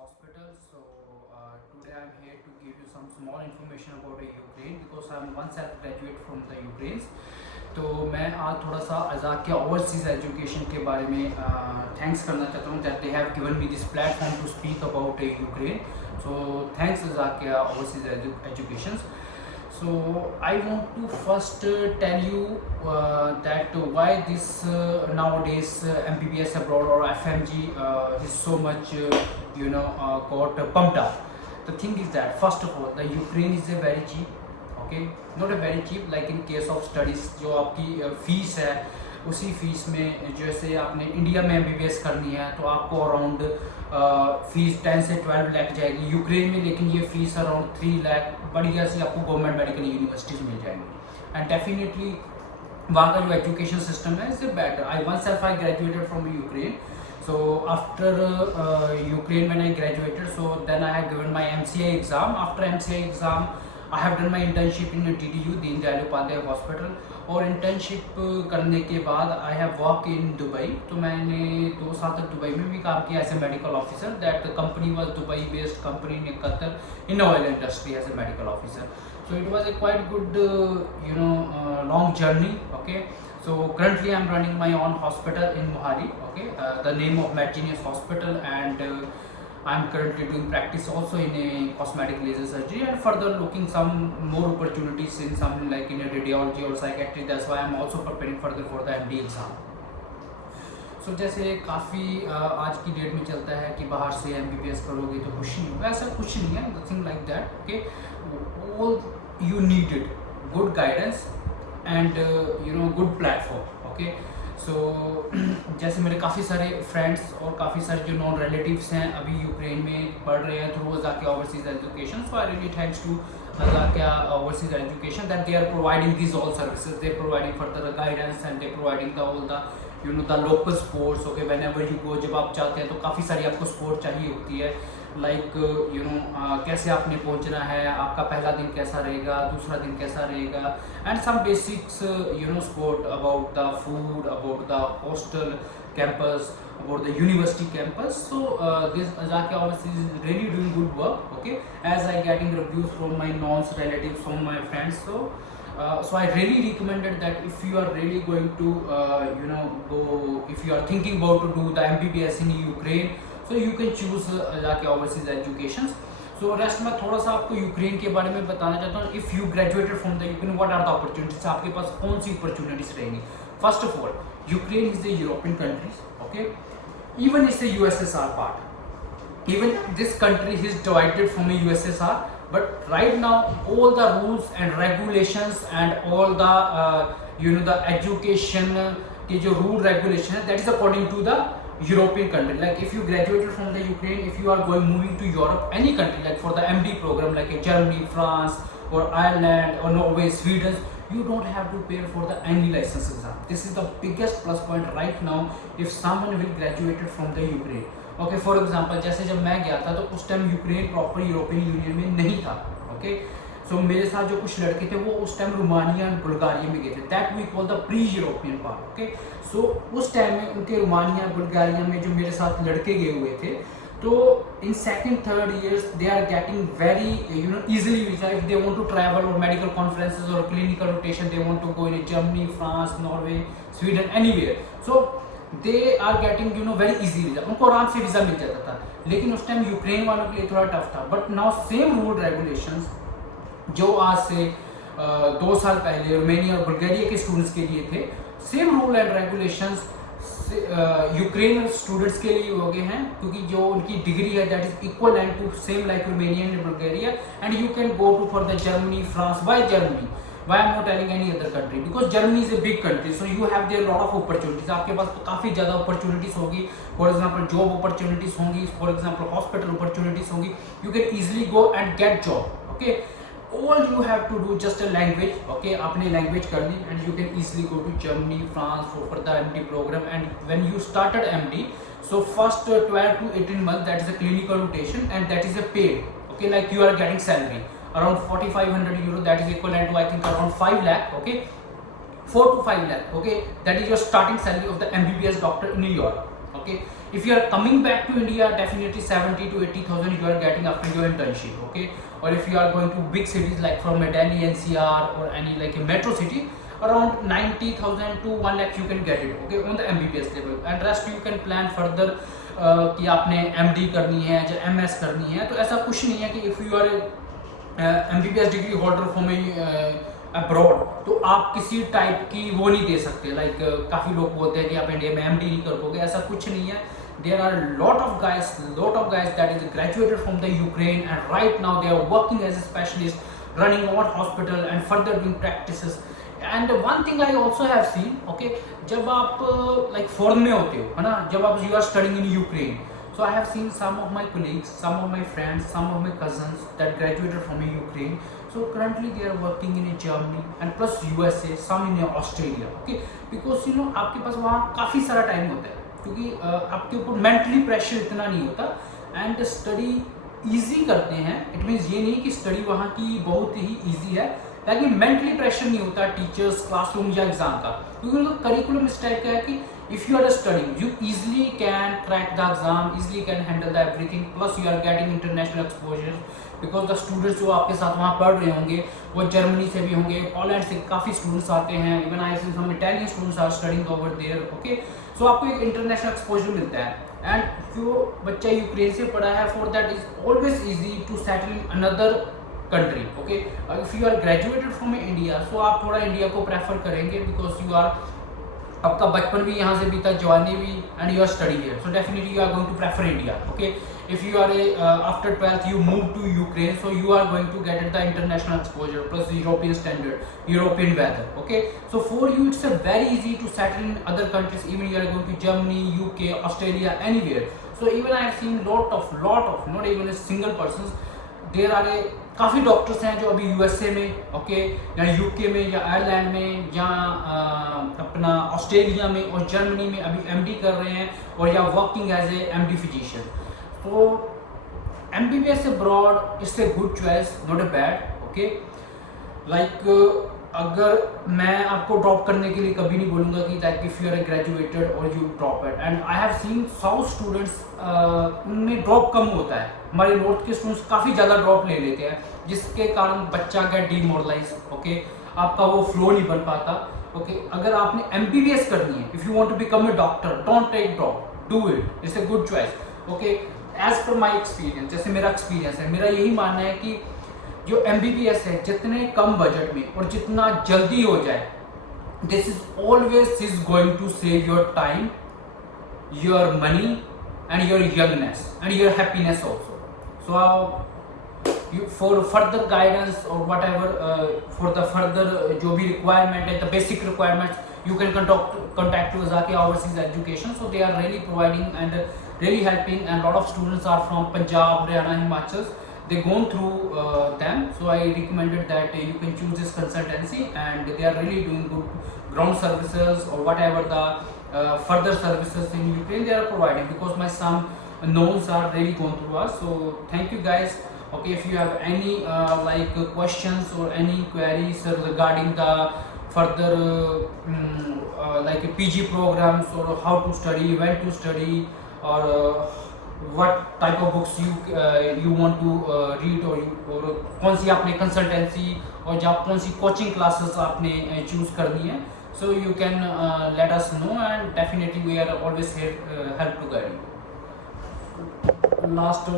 Hospital. Today I'm here to give you some small information about the Ukraine because I'm oneself graduate from the Ukraine. तो मैं आज थोड़ा सा अज़ाक के overseas education के बारे में थैंक्स करना चाहता हूँ that they have given me this platform to speak about Ukraine. So thanks अज़ाक के overseas education. So I want to first tell you that why this nowadays MBBS abroad or FMG is so much got pumped up. The thing is that first of all the Ukraine is a very cheap, okay, not a very cheap like in case of studies. जो आपकी fees है उसी fees में जैसे आपने India में MBBS करनी है तो आपको अराउंड फीस 10 से 12 लाख जाएगी यूक्रेन में, लेकिन ये फीस अराउंड 3 लाख बढ़िया से आपको गवर्नमेंट मेडिकल यूनिवर्सिटीज़ मिल जाएंगी. एंड डेफिनेटली वहाँ का जो एजुकेशन सिस्टम है is better. I one self I graduated from Ukraine. So after Ukraine when I graduated, so then I have given my MCI exam. After MCI exam I have done my internship in DDU Deen Dayal Upadhyay hospital. और internship करने के बाद I have work in Dubai. तो मैंने 2 साल तक Dubai में भी काम किया as a medical officer. That company was Dubai based company in Qatar in oil industry as a medical officer. So it was a quite good long journey. Okay, so currently I'm running my own hospital in Mohali. Okay, the name of MedGenius Hospital, and I'm currently doing practice also in a cosmetic laser surgery and further looking some more opportunities in something like in a radiology or psychiatry. That's why I'm also preparing further for the MD exam. So जैसे काफ़ी आज की date में चलता है कि बाहर से MBBS करोगे तो कुछ नहीं होगा, ऐसा कुछ नहीं है. Nothing like that. Okay, all you needed good guidance and good platform. Okay, so जैसे मेरे काफ़ी सारे फ्रेंड्स और काफ़ी सारे जो नॉन रिलेटिव्स हैं अभी यूक्रेन में पढ़ रहे हैं थ्रू अज़ाकिया overseas education. So I really thanks to अज़ाकिया overseas education that they are providing this all services. They providing further guidance and they providing the all the local sports. Okay, whenever you go, जब आप चाहते हैं तो काफ़ी सारी आपको sport चाहिए होती है. लाइक कैसे आपने पहुंचना है, आपका पहला दिन कैसा रहेगा, दूसरा दिन कैसा रहेगा, and some basics sport about the food, about the hostel campus, about the university campus. So this Azakia obviously is really doing good work. Okay, as I getting reviews from my relatives, from my friends. So I really recommended that if you are really going to go, if you are thinking about to do the MBBS in Ukraine, so you can choose Azakia overseas education. So rest में थोड़ा सा आपको Ukraine के बारे में बताना चाहता हूँ. If you graduated from the Ukraine, what are the opportunities, आपके पास कौन सी अपॉर्चुनिटीज रहेंगी. First of all, Ukraine is the European countries. Okay, even it's a USSR part. Even this country is divided from a USSR, but right now all the rules and regulations and all the the education के जो rule regulation है, that is according to the European country. Like if you graduated from the Ukraine, if you are moving to Europe, any country, like for the MD program, like in Germany, France, or Ireland, or Norway, Sweden, you don't have to pay for the any license exam. This is the biggest plus point right now if someone will graduated from the Ukraine. Okay, for example, जैसे जब मैं गया था तो उस time Ukraine proper European union में नहीं था. ओके, सो मेरे साथ जो कुछ लड़के थे वो उस टाइम रोमानिया एंड बुल्गारिया में गए थे. That we call the pre European part. Okay, so उस टाइम में उनके रोमानिया बुल्गारिया में जो मेरे साथ लड़के गए हुए थे, तो in second third years they are getting very easily visa if they want to travel or medical conferences or clinical rotation. They want to go in Germany, France, Norway, Sweden, anywhere. So they are getting very easy visa. उनको आराम से visa मिल जाता था. लेकिन उस time Ukraine वालों के लिए थोड़ा टफ था. But now same rule regulations जो आज से 2 साल पहले रोमानिया और बुल्गारिया के स्टूडेंट्स के लिए थे, same rule and regulations Ukraine students के लिए हो गए हैं, क्योंकि जो उनकी डिग्री है that is equal and to same like Romania and Bulgaria. And you can go to for the Germany, France. Why Germany? Why I am not telling any other country? Because Germany is a big country, so you have there lot of opportunities. आपके पास काफ़ी ज़्यादा opportunities होगी. For example job opportunities होंगी, for example hospital opportunities होंगी. You can easily go and get job. Okay, all you have to do just a language. Okay, आपने language कर ली and you can easily go to Germany, France for the MD program. And when you started MD, so first 12 to 18 months, that is a clinical rotation and that is a paid. Okay, like you are getting salary around 4,500 euro, that is equivalent to I think around 5 lakh. Okay, 4 to 5 lakh. Okay, that is your starting salary of the MBBS doctor in New York. Okay, if you are coming back to India, definitely 70 to 80,000 you are getting after your internship. Okay, or if you are going to big cities like from a Delhi NCR or any like a metro city, around 90,000 to 1 lakh you can get it. Okay, on the MBBS level, and rest you can plan further कि आपने MD करनी है या MS करनी है. तो ऐसा कुछ नहीं है कि if you are MBBS degree holder from abroad तो आप किसी टाइप की वो नहीं दे सकते. लाइक काफ़ी लोग बोलते हैं कि आप इंडिया में MD नहीं कर पाओगे. ऐसा कुछ नहीं है. There are lot of guys that is graduated from the Ukraine, and right now they are working as a specialist, running one hospital and further doing practices. And one thing I also have seen, okay, जब आप like foreign में होते हो, है ना, जब आप you are studying in Ukraine, so I have seen some of my colleagues, some of my friends, some of my cousins that graduated from Ukraine. So currently they are working in Germany and plus USA, some in Australia. Okay, because you know आपके पास वहाँ काफ़ी सारा time होता है, क्योंकि आपके ऊपर mentally pressure इतना नहीं होता, एंड स्टडी ईजी करते हैं. इट मीन्स ये नहीं कि स्टडी वहाँ की बहुत ही ईजी है, लेकिन मेंटली प्रेशर नहीं होता टीचर्स, क्लासरूम या एग्जाम का, क्योंकि उनका करिकुलम इस टाइप का है कि if you are studying you easily can crack the exam, easily can handle the everything, plus you are getting international exposure because the students जो आपके साथ वहाँ पढ़ रहे होंगे वो जर्मनी से भी होंगे, पोलैंड से काफ़ी स्टूडेंट्स आते हैं, even I see some Italian students are studying over there. Okay, so आपको एक इंटरनेशनल एक्सपोजर मिलता है. एंड जो बच्चा यूक्रेन से पढ़ा है, for that is always easy to settle in another country. Okay, if you are graduated from India, so आप थोड़ा इंडिया को प्रेफर करेंगे बिकॉज यू आर, आपका बचपन भी यहाँ से बीता, जवानी भी, and you are study here, so definitely you are going to prefer India. Okay, if you are after 12th you move to Ukraine, so you are going to get the international exposure plus European standard, European weather. Okay, so for you it's a very easy to settle in other countries, even you are going to Germany, UK, Australia, anywhere. So even I have seen lot of not even a single persons, there are काफ़ी doctors हैं जो अभी USA में, okay, या UK में या Ireland में या अपना ऑस्ट्रेलिया में और जर्मनी में अभी MD कर रहे हैं और या working as a MD physician. तो MBBS abroad it's a good choice, not a bad. Okay, like अगर मैं आपको ड्रॉप करने के लिए कभी नहीं बोलूँगा कि like if you are graduated और you drop it, and I have seen south students उनमें ड्रॉप कम होता है. हमारे नॉर्थ के स्टूडेंट्स काफ़ी ज़्यादा ड्रॉप ले लेते हैं, जिसके कारण बच्चा गेट डीमोरलाइज. ओके, आपका वो फ्लो नहीं बन पाता. ओके, अगर आपने MBBS करनी है, if you want to become a doctor, don't take drop, do it, it's a good choice. Okay, as per my experience, जैसे मेरा एक्सपीरियंस है, मेरा यही मानना है कि जो MBBS है, जितने कम बजट में और जितना जल्दी हो जाए, this is always is going to save your time, your money and your youngness and your happiness also. So you for further guidance or whatever, for the further जो भी requirement है, the basic requirements, you can contact to Azaki Overseas Education. So they are really providing and really helping, and lot of students are from Punjab, Haryana, Himachal. They gone through them, so I recommended that you can choose this consultancy, and they are really doing good ground services or whatever the further services in Ukraine they are providing, because my some knowns are really going through us. So thank you guys. Okay, if you have any like questions or any queries regarding the further like PG programs, or how to study, when to study, or what type of books you want to read, or कौन सी आपने consultancy और जब कौन सी coaching classes आपने choose करनी है, so you can let us know, and definitely we are always here help to guide you. Last